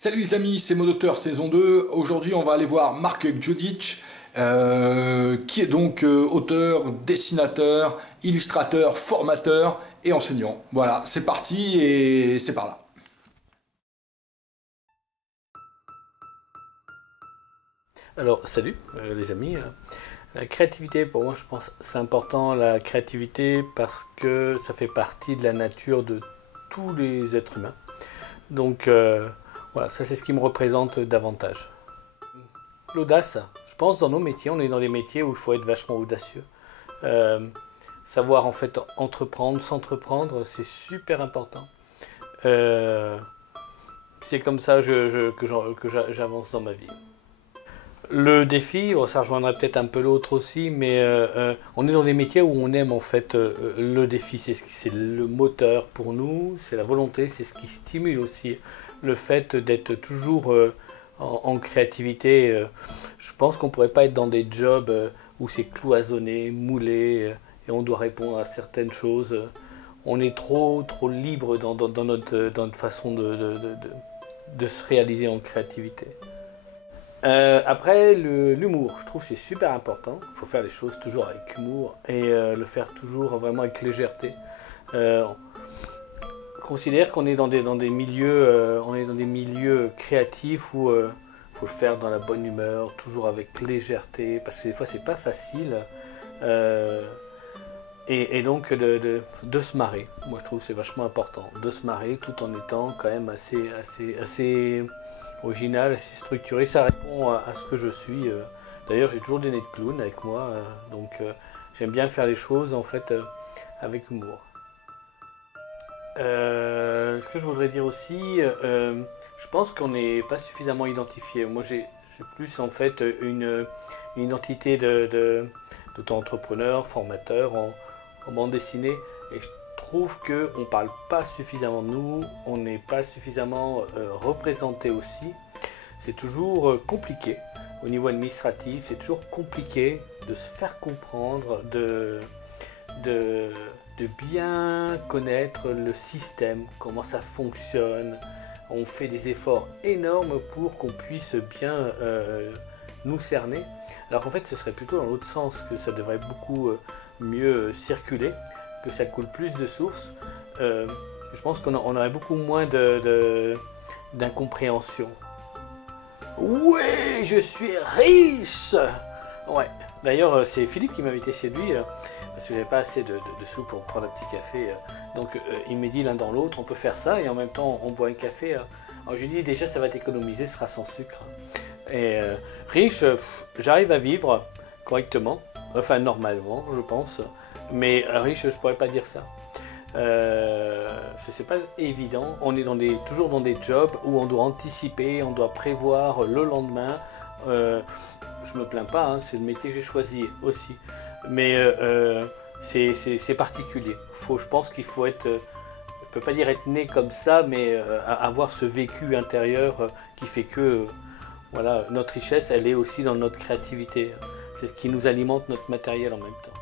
Salut les amis, c'est Mon Docteur saison 2. Aujourd'hui, on va aller voir Mark Djudic, qui est donc auteur, dessinateur, illustrateur, formateur et enseignant. Voilà, c'est parti et c'est par là. Alors, salut les amis. La créativité, pour moi, je pense c'est important, la créativité, parce que ça fait partie de la nature de tous les êtres humains. Donc, voilà, ça c'est ce qui me représente davantage. L'audace, je pense dans nos métiers, on est dans des métiers où il faut être vachement audacieux. Savoir en fait entreprendre, s'entreprendre, c'est super important. C'est comme ça que j'avance dans ma vie. Le défi, ça rejoindra peut-être un peu l'autre aussi, mais on est dans des métiers où on aime en fait le défi, c'est le moteur pour nous, c'est la volonté, c'est ce qui stimule aussi le fait d'être toujours en créativité. Je pense qu'on ne pourrait pas être dans des jobs où c'est cloisonné, moulé, et on doit répondre à certaines choses. On est trop libre dans notre façon de se réaliser en créativité. Après, l'humour, je trouve que c'est super important. Il faut faire les choses toujours avec humour et le faire toujours vraiment avec légèreté. On considère qu'on est dans des milieux créatifs où il faut le faire dans la bonne humeur, toujours avec légèreté, parce que des fois c'est pas facile. Et donc de se marrer. Moi je trouve que c'est vachement important de se marrer tout en étant quand même assez original, assez structuré. Ça répond à ce que je suis. D'ailleurs j'ai toujours des nez de clown avec moi, donc j'aime bien faire les choses en fait avec humour. Ce que je voudrais dire aussi, je pense qu'on n'est pas suffisamment identifié. Moi j'ai plus en fait une identité d'auto-entrepreneur, formateur en bande dessinée, et je trouve qu'on ne parle pas suffisamment de nous, on n'est pas suffisamment représenté aussi. C'est toujours compliqué au niveau administratif, c'est toujours compliqué de se faire comprendre, de bien connaître le système, comment ça fonctionne. On fait des efforts énormes pour qu'on puisse bien nous cerner, alors qu'en fait ce serait plutôt dans l'autre sens, que ça devrait beaucoup mieux circuler, que ça coule plus de sources. Je pense qu'on aurait beaucoup moins d'incompréhension. Ouais, je suis riche. Ouais. D'ailleurs, c'est Philippe qui m'a invité chez lui, parce que j'avais pas assez de sous pour prendre un petit café. Donc il m'a dit l'un dans l'autre, on peut faire ça, et en même temps on boit un café. Alors je lui dis déjà ça va t'économiser, ce sera sans sucre. Et riche, j'arrive à vivre correctement, enfin normalement je pense, mais riche je pourrais pas dire ça. C'est pas évident, on est toujours dans des jobs où on doit anticiper, on doit prévoir le lendemain. Je me plains pas, hein, c'est le métier que j'ai choisi aussi, mais c'est particulier. Je pense qu'il faut être, je peux pas dire être né comme ça, mais avoir ce vécu intérieur qui fait que voilà, notre richesse elle est aussi dans notre créativité. C'est ce qui nous alimente notre matériel en même temps.